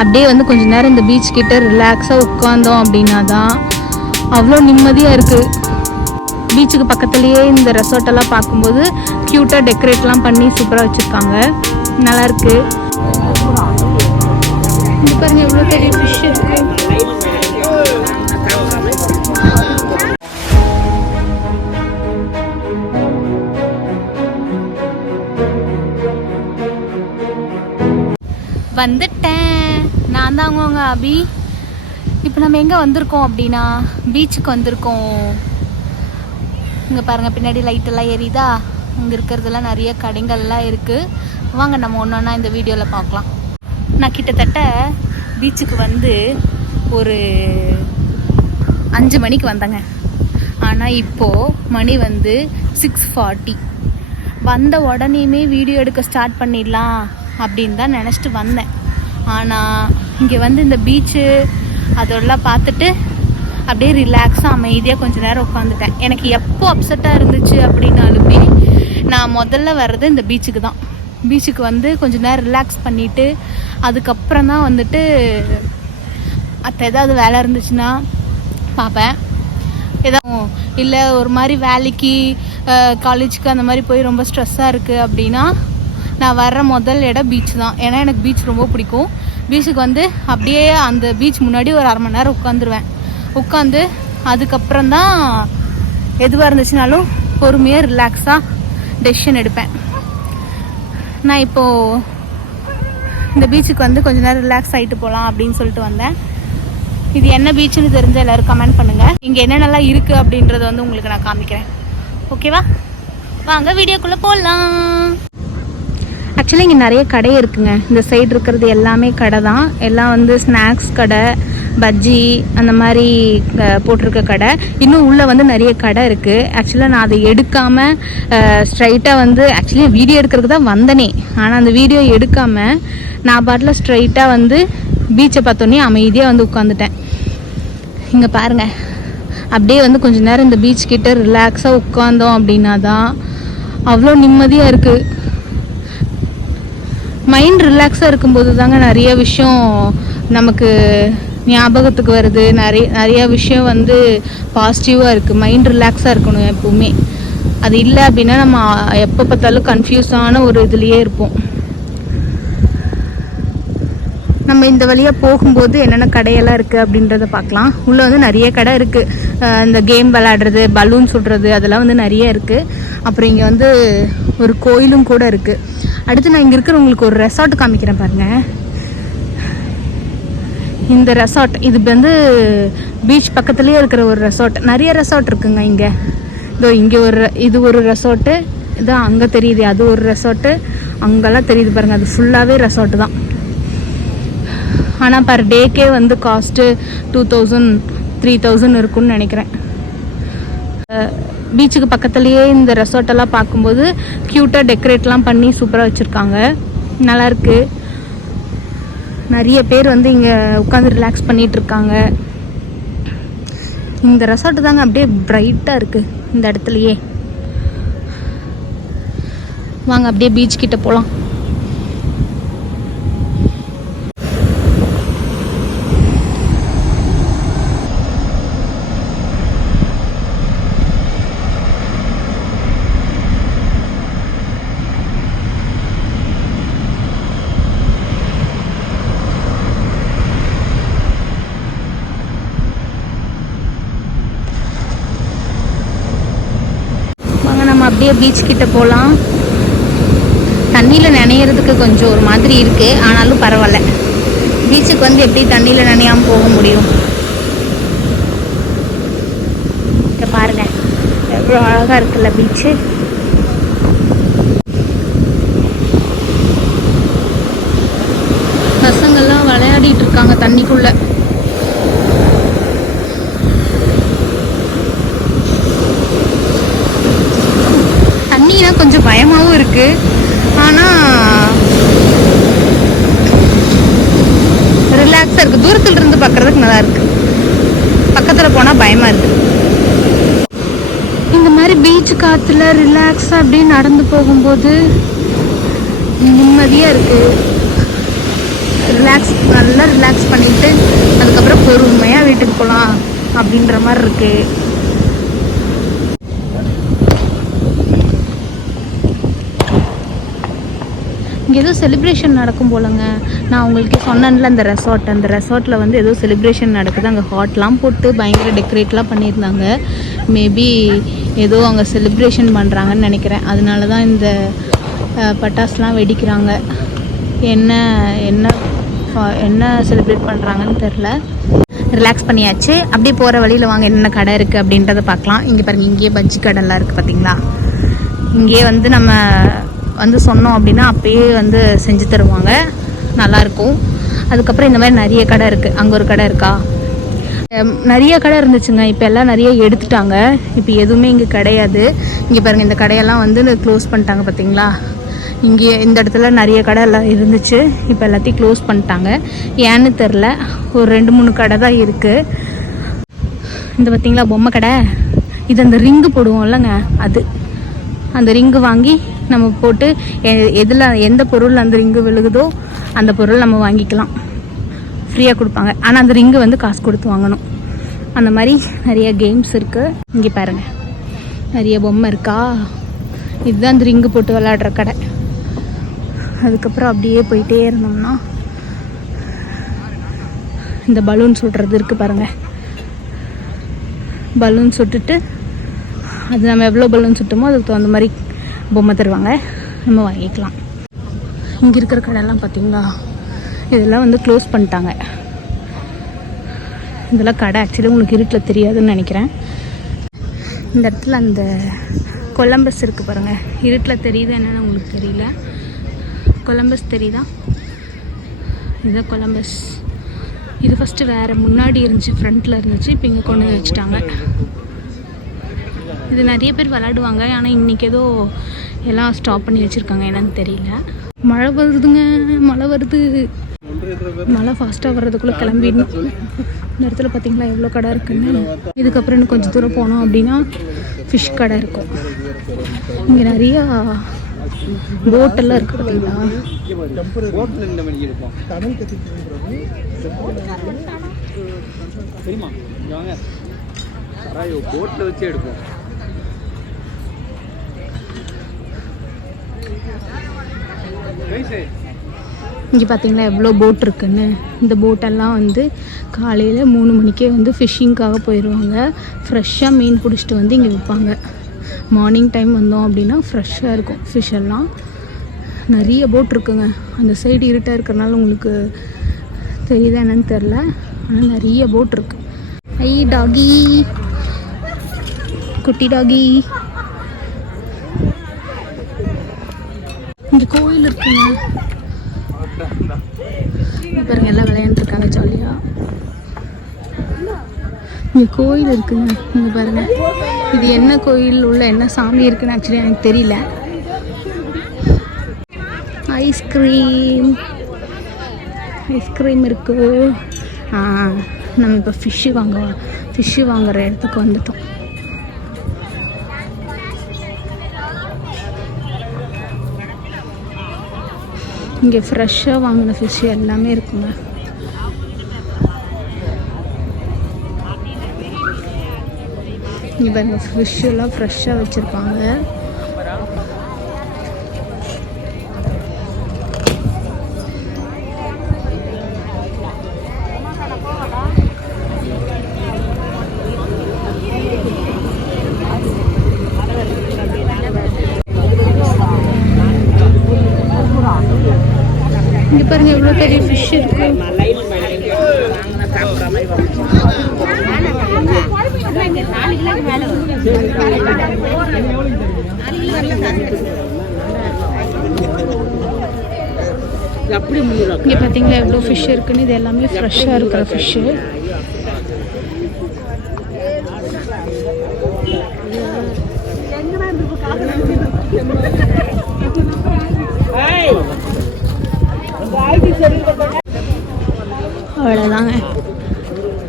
அப்படியே வந்து கொஞ்ச நேரம் இந்த பீச் கிட்ட ரிலாக்ஸாக உட்காந்தோம் அப்படின்னா தான் அவ்வளோ நிம்மதியாக இருக்குது. பீச்சுக்கு பக்கத்துலேயே இந்த ரெசார்ட்டெல்லாம் பார்க்கும்போது க்யூட்டாக டெக்கரேட்லாம் பண்ணி சூப்பராக வச்சுருக்காங்க. நல்லாயிருக்கு. இது பாருங்க எவ்வளோ பெரிய ஃபிஷ் இருக்குது. வந்துட்டேன். நான் தான் அவங்க அபி. இப்போ நம்ம எங்கே வந்திருக்கோம் அப்படின்னா பீச்சுக்கு வந்திருக்கோம். இங்கே பாருங்கள் பின்னாடி லைட்டெல்லாம் எரியுதா. இங்கே இருக்கிறதெல்லாம் நிறைய கடைகள்லாம் இருக்குது. வாங்க நம்ம ஒன்று ஒன்றா இந்த வீடியோவில் பார்க்கலாம். நான் கிட்டத்தட்ட பீச்சுக்கு வந்து ஒரு 5 மணிக்கு வந்தேங்க. ஆனால் இப்போது மணி வந்து 6:40. வந்த உடனேயுமே வீடியோ எடுக்க ஸ்டார்ட் பண்ணிடலாம் அப்படின்னு தான் நினச்சிட்டு வந்தேன். ஆனால் இங்கே வந்து இந்த பீச்சு அதெல்லாம் பார்த்துட்டு அப்படியே ரிலாக்ஸாக அமைதியாக கொஞ்சம் நேரம் உட்காந்துட்டேன். எனக்கு எப்போ அப்செட்டாக இருந்துச்சு அப்படின்னாலுமே நான் முதல்ல வர்றது இந்த பீச்சுக்கு தான். பீச்சுக்கு வந்து கொஞ்சம் நேரம் ரிலாக்ஸ் பண்ணிவிட்டு அதுக்கப்புறம் தான் வந்துட்டு மற்ற ஏதாவது வேலை இருந்துச்சுன்னா பார்ப்பேன். ஏதாவது இல்லை ஒரு மாதிரி வேலைக்கு காலேஜுக்கு அந்த மாதிரி போய் ரொம்ப ஸ்ட்ரெஸ்ஸாக இருக்குது அப்படின்னா நான் வர்ற முதல் இடம் பீச் தான். ஏன்னா எனக்கு பீச் ரொம்ப பிடிக்கும். பீச்சுக்கு வந்து அப்படியே அந்த பீச் முன்னாடி ஒரு 1/2 மணி நேரம் உட்காந்துருவேன். உட்காந்து அதுக்கப்புறம் தான் எதுவாக இருந்துச்சுனாலும் பொறுமையாக ரிலாக்ஸாக டெசிஷன் எடுப்பேன். நான் இப்போது இந்த பீச்சுக்கு வந்து கொஞ்ச நேரம் ரிலாக்ஸ் ஆகிட்டு போகலாம் அப்படின்னு சொல்லிட்டு வந்தேன். இது என்ன பீச்சுன்னு தெரிஞ்ச எல்லோரும் கமெண்ட் பண்ணுங்கள். இங்கே என்னென்னலாம் இருக்குது அப்படின்றத வந்து உங்களுக்கு நான் காமிக்கிறேன். ஓகேவா? வாங்க வீடியோக்குள்ளே போகலாம். ஆக்சுவலி இங்கே நிறைய கடை இருக்குங்க. இந்த சைடு இருக்கிறது எல்லாமே கடை தான். எல்லாம் வந்து ஸ்நாக்ஸ் கடை, பஜ்ஜி அந்த மாதிரி போட்டிருக்க கடை. இன்னும் உள்ளே வந்து நிறைய கடை இருக்குது. ஆக்சுவலாக நான் அதை எடுக்காமல் ஸ்ட்ரைட்டாக வந்து ஆக்சுவலி வீடியோ எடுக்கிறதுக்கு தான் வந்தனே. ஆனால் அந்த வீடியோ எடுக்காமல் நான் பாட்டில் ஸ்ட்ரைட்டாக வந்து பீச்சை பார்த்தோன்னே அமைதியாக வந்து உட்காந்துட்டேன். இங்கே பாருங்கள் அப்படியே வந்து கொஞ்சம் நேரம் இந்த பீச் கிட்ட ரிலாக்ஸாக உட்காந்தோம் அப்படின்னா தான் அவ்வளோ நிம்மதியாக இருக்குது. மைண்ட் ரிலாக்ஸாக இருக்கும்போது தாங்க நிறைய விஷயம் நமக்கு ஞாபகத்துக்கு வருது. நிறைய விஷயம் வந்து பாசிட்டிவாக இருக்குது. மைண்ட் ரிலாக்ஸாக இருக்கணும் எப்போவுமே. அது இல்லை அப்படின்னா நம்ம எப்போ பார்த்தாலும் கன்ஃபியூஸான ஒரு இதுலேயே இருப்போம். நம்ம இந்த வழியாக போகும்போது என்னென்ன கடையெல்லாம் இருக்குது அப்படின்றத பார்க்கலாம். உள்ளே வந்து நிறைய கடை இருக்குது. இந்த கேம் விளையாடுறது, பலூன் சுடுறது அதெல்லாம் வந்து நிறைய இருக்குது. அப்புறம் இங்கே வந்து ஒரு கோயிலும் கூட இருக்குது. அடுத்து நான் இங்கே இருக்கிறவங்களுக்கு ஒரு ரெசார்ட் காமிக்கிறேன் பாருங்கள். இந்த ரெசார்ட் இது வந்து பீச் பக்கத்துலேயே இருக்கிற ஒரு ரெசார்ட். நிறைய ரெசார்ட் இருக்குங்க இங்கே. இதோ இங்கே இது ஒரு ரெசார்ட்டு. இதோ அங்கே தெரியுது அது ஒரு ரெசார்ட்டு. அங்கெல்லாம் தெரியுது பாருங்கள். அது ஃபுல்லாகவே ரெசார்ட்டு தான். ஆனால் பர் டேக்கே வந்து காஸ்ட்டு 2000-3000 இருக்குன்னு நினைக்கிறேன். பீச்சுக்கு பக்கத்துலேயே இந்த ரெசார்ட்டெல்லாம் பார்க்கும்போது க்யூட்டாக டெக்கரேட்லாம் பண்ணி சூப்பராக வச்சுருக்காங்க. நல்லாயிருக்கு. நிறைய பேர் வந்து இங்கே உட்காந்து ரிலாக்ஸ் பண்ணிகிட்ருக்காங்க. இந்த ரெசார்ட்டு தாங்க அப்படியே பிரைட்டாக இருக்குது இந்த இடத்துலையே. வாங்க அப்படியே பீச் கிட்ட போகலாம். நம்ம அப்படியே பீச் கிட்ட போகலாம். தண்ணியில் நனையிறதுக்கு கொஞ்சம் ஒரு மாதிரி இருக்குது. ஆனாலும் பரவாயில்ல. பீச்சுக்கு வந்து எப்படி தண்ணியில் நனையாமல் போக முடியும்? இங்கே பாருங்கள் எவ்வளோ அழகாக இருக்குல்ல பீச்சு. பசங்கள்லாம் விளையாடிட்டு இருக்காங்க தண்ணிக்குள்ளே. தண்ணினா கொஞ்சம் பயமாகவும் இருக்குது. ஆனால் ரிலாக்ஸாக இருக்குது. தூரத்தில் இருந்து பார்க்குறதுக்கு நல்லா இருக்குது. பக்கத்தில் போனால் பயமாக இருக்குது. இந்த மாதிரி பீச் காற்றுல ரிலாக்ஸாக அப்படியே நடந்து போகும்போது நிம்மதியாக இருக்குது. நல்லா ரிலாக்ஸ் பண்ணிவிட்டு அதுக்கப்புறம் பொறுமையாக வீட்டுக்கு போகலாம் அப்படின்ற மாதிரி இருக்குது. இங்கே ஏதோ செலிப்ரேஷன் நடக்கும் போலங்க. நான் உங்களுக்கு சொன்னேன்ல அந்த ரெசார்ட்டில் வந்து ஏதோ செலிப்ரேஷன் நடக்குது. அங்கே ஹாட்லாம் போட்டு பயங்கர டெக்கரேட்லாம் பண்ணியிருந்தாங்க. மேபி ஏதோ அங்கே செலிப்ரேஷன் பண்ணுறாங்கன்னு நினைக்கிறேன். அதனால தான் இந்த பட்டாசுலாம் வெடிக்கிறாங்க. என்ன என்ன என்ன செலிப்ரேட் பண்ணுறாங்கன்னு தெரில. ரிலாக்ஸ் பண்ணியாச்சு. அப்படியே போகிற வழியில் வாங்க என்னென்ன கடை இருக்குது அப்படின்றத பார்க்கலாம். இங்கே பாருங்கள், இங்கேயே பஜ்ஜி கடைலாம் இருக்குது பார்த்தீங்களா. இங்கேயே வந்து நம்ம வந்து சொன்னோம் அப்படின்னா அப்பயே வந்து செஞ்சு தருவாங்க, நல்லாயிருக்கும். அதுக்கப்புறம் இந்த மாதிரி நிறைய கடை இருக்குது. அங்கே ஒரு கடை இருக்கா, நிறைய கடை இருந்துச்சுங்க. இப்போ எல்லாம் நிறைய எடுத்துட்டாங்க. இப்போ எதுவுமே இங்கே கிடையாது. இங்கே பாருங்கள், இந்த கடையெல்லாம் வந்து க்ளோஸ் பண்ணிட்டாங்க பார்த்தீங்களா. இங்கே இந்த இடத்துல நிறைய கடை எல்லாம் இருந்துச்சு, இப்போ எல்லாத்தையும் க்ளோஸ் பண்ணிட்டாங்க. ஏன்னு தெரில. ஒரு 2-3 கடை தான் இருக்குது. இந்த பார்த்தீங்களா பொம்மை கடை, இது அந்த ரிங்கு போடுவோம் இல்லைங்க, அது அந்த ரிங்கு வாங்கி நம்ம போட்டு எதில் எந்த பொருள் அந்த ரிங்கு விழுகுதோ அந்த பொருள் நம்ம வாங்கிக்கலாம், ஃப்ரீயாக கொடுப்பாங்க. ஆனால் அந்த ரிங்கு வந்து காசு கொடுத்து வாங்கணும். அந்த மாதிரி நிறைய கேம்ஸ் இருக்குது. இங்கே பாருங்கள், நிறைய பொம்மை இருக்கா. இதுதான் அந்த ரிங்கு போட்டு விளையாடுற கடை. அதுக்கப்புறம் அப்படியே போயிட்டே இருந்தோம்னா இந்த பலூன் சுடுறது இருக்குது பாருங்கள். பலூன் சுட்டுட்டு அது நம்ம எவ்வளோ பலூன் சுட்டுமோ அதுக்கு தகுந்த மாதிரி பொம்மை தருவாங்க, நம்ம வாங்கிக்கலாம். இங்கே இருக்கிற கடையெல்லாம் பார்த்தீங்களா, இதெல்லாம் வந்து க்ளோஸ் பண்ணிட்டாங்க. இதெல்லாம் கடை ஆக்சுவலி உங்களுக்கு இருட்டில் தெரியாதுன்னு நினைக்கிறேன். இந்த இடத்துல அந்த கொலம்பஸ் இருக்குது பாருங்கள். இருட்டில் தெரியுது என்னென்னு உங்களுக்கு தெரியல. கொலம்பஸ் தெரியுதா, இதுதான் கொலம்பஸ். இது ஃபஸ்ட்டு வேறு முன்னாடி இருந்துச்சு, ஃப்ரண்ட்டில் இருந்துச்சு. இப்போ இங்கே கொண்டு வச்சுட்டாங்க. இது நிறைய பேர் விளாடுவாங்க. ஆனால் இன்றைக்கி ஏதோ எல்லாம் ஸ்டாப் பண்ணி வச்சுருக்காங்க, என்னன்னு தெரியல. மழை வருதுங்க, மழை வருது. மழை ஃபாஸ்ட்டாக வர்றதுக்குள்ளே கிளம்பிடணும். இந்த இடத்துல பார்த்தீங்களா எவ்வளோ கடை இருக்குன்னு. இதுக்கப்புறம் இன்னும் கொஞ்சம் தூரம் போனோம் அப்படின்னா ஃபிஷ் கடை இருக்கும். இங்கே நிறையா போட்டெல்லாம் இருக்குது பார்த்தீங்களா. போட்டில் வச்சு எடுப்போம். இங்கே பார்த்தீங்களா எவ்வளோ போட் இருக்குன்னு. இந்த போட்டெல்லாம் வந்து காலையில் 3 மணிக்கே வந்து ஃபிஷ்ஷிங்காக போயிடுவாங்க. ஃப்ரெஷ்ஷாக மீன் பிடிச்சிட்டு வந்து இங்கே விற்பாங்க. மார்னிங் டைம் வந்தோம் அப்படின்னா ஃப்ரெஷ்ஷாக இருக்கும் ஃபிஷ் எல்லாம். நிறைய போட் இருக்குங்க. அந்த சைடு இருட்டாக இருக்கிறனால உங்களுக்கு தெரியுதா என்னன்னு தெரில, ஆனால் நிறைய போட் இருக்கு. ஐ டாகி, குட்டி டாகி. இங்கே கோயில் இருக்குங்க. பாருங்க, எல்லாம் விளையாண்டுருக்காங்க ஜாலியாக. இங்கே கோயில் இருக்குங்க. இங்கே பாருங்க, இது என்ன கோயில் உள்ள என்ன சாமி இருக்குன்னு ஆக்சுவலி எனக்கு தெரியல. ஐஸ்கிரீம் இருக்கு. நம்ம இப்போ ஃபிஷ்ஷு வாங்குற இடத்துக்கு வந்துட்டோம். இங்கே ஃப்ரெஷ்ஷாக வாங்கின ஃபிஷ் எல்லாமே இருக்குங்க. இங்கே பாருங்க, ஃபிஷ் எல்லாம் ஃப்ரெஷ்ஷாக வச்சுருப்பாங்க. இங்கே பாருங்க எவ்வளோ பெரிய ஃபிஷ் இருக்கு. இங்கே பார்த்தீங்களா எவ்வளோ ஃபிஷ் இருக்குன்னு. இது எல்லாமே ஃப்ரெஷ்ஷாக இருக்கிற ஃபிஷ்ஷு. அவ்வளோதாங்க,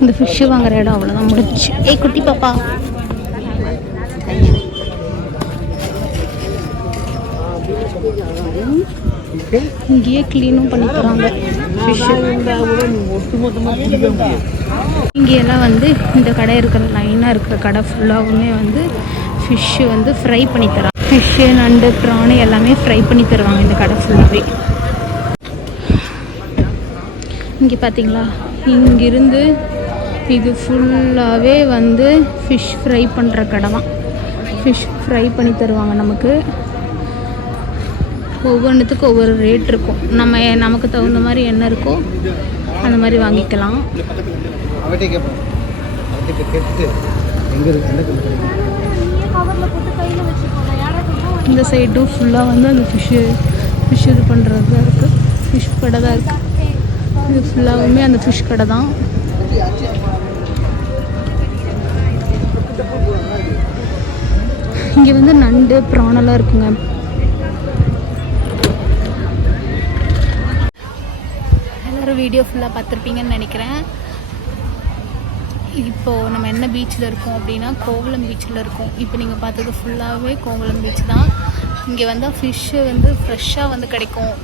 இந்த ஃபிஷ்ஷு வாங்குற இடம் அவ்வளோதான், முடிச்சு. ஏய் குட்டி பாப்பா, இங்கேயே க்ளீனும் பண்ணி தராங்க. ஃபிஷ்ஷு. இங்கெல்லாம் வந்து இந்த கடை இருக்கிற லைனாக இருக்கிற கடை ஃபுல்லாகவுமே வந்து ஃபிஷ்ஷு வந்து ஃப்ரை பண்ணி தராங்க. ஃபிஷ்ஷு, நண்டு, ப்ரானு எல்லாமே ஃப்ரை பண்ணி தருவாங்க இந்த கடை ஃபுல்லாகவே. இங்கே பார்த்தீங்களா, இங்கிருந்து இது ஃபுல்லாகவே வந்து ஃபிஷ் ஃப்ரை பண்ணுற கடை தான். ஃபிஷ் ஃப்ரை பண்ணி தருவாங்க நமக்கு. ஒவ்வொன்றுத்துக்கும் ஒவ்வொரு ரேட் இருக்கும். நமக்கு தகுந்த மாதிரி என்ன இருக்கோ அந்த மாதிரி வாங்கிக்கலாம். இந்த சைடும் ஃபுல்லாக வந்து அந்த ஃபிஷ் இது பண்ணுறது தான் இருக்குது. ஃபிஷ் கடை தான் இருக்குது. இது ஃபுல்லாகவுமே அந்த ஃபிஷ் கடை தான். இங்கே வந்து நண்டு, ப்ரானெல்லாம் இருக்குங்க. எல்லோரும் வீடியோ ஃபுல்லாக பார்த்துருப்பீங்கன்னு நினைக்கிறேன். இப்போது நம்ம என்ன பீச்சில் இருக்கோம் அப்படின்னா கோவளம் பீச்சில் இருக்கோம். இப்போ நீங்கள் பார்த்தது ஃபுல்லாகவே கோவளம் பீச் தான். இங்கே வந்தால் ஃபிஷ்ஷு வந்து ஃப்ரெஷ்ஷாக வந்து கிடைக்கும்.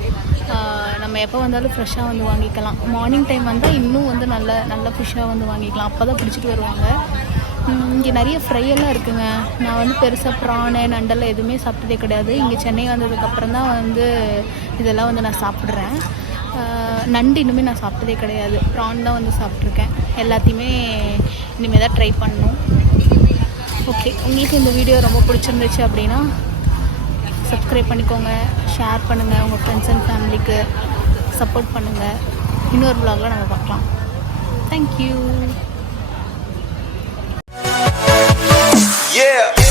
நம்ம எப்போ வந்தாலும் ஃப்ரெஷ்ஷாக வந்து வாங்கிக்கலாம். மார்னிங் டைம் வந்தால் இன்னும் வந்து நல்ல ஃபிஷ்ஷாக வந்து வாங்கிக்கலாம். அப்போ தான் பிடிச்சிட்டு வருவாங்க. இங்கே நிறைய ஃப்ரையெல்லாம் இருக்குங்க. நான் வந்து பெருசாக ப்ரானு, நண்டெல்லாம் எதுவுமே சாப்பிட்டதே கிடையாது. இங்கே சென்னை வந்ததுக்கப்புறம் தான் வந்து இதெல்லாம் வந்து நான் சாப்பிட்றேன். நண்டு இன்னுமே நான் சாப்பிட்டதே கிடையாது. ப்ரான் தான் வந்து சாப்பிட்ருக்கேன். எல்லாத்தையுமே இனிமேல் தான் ட்ரை பண்ணணும். ஓகே, உங்களுக்கு இந்த வீடியோ ரொம்ப பிடிச்சிருந்துச்சு அப்படின்னா சப்ஸ்கிரைப் பண்ணிக்கோங்க, ஷேர் பண்ணுங்கள், உங்கள் ஃப்ரெண்ட்ஸ் அண்ட் ஃபேமிலிக்கு சப்போர்ட் பண்ணுங்கள். இன்னொரு vlogல நம்ம பார்க்கலாம். தேங்க்யூ. Yeah.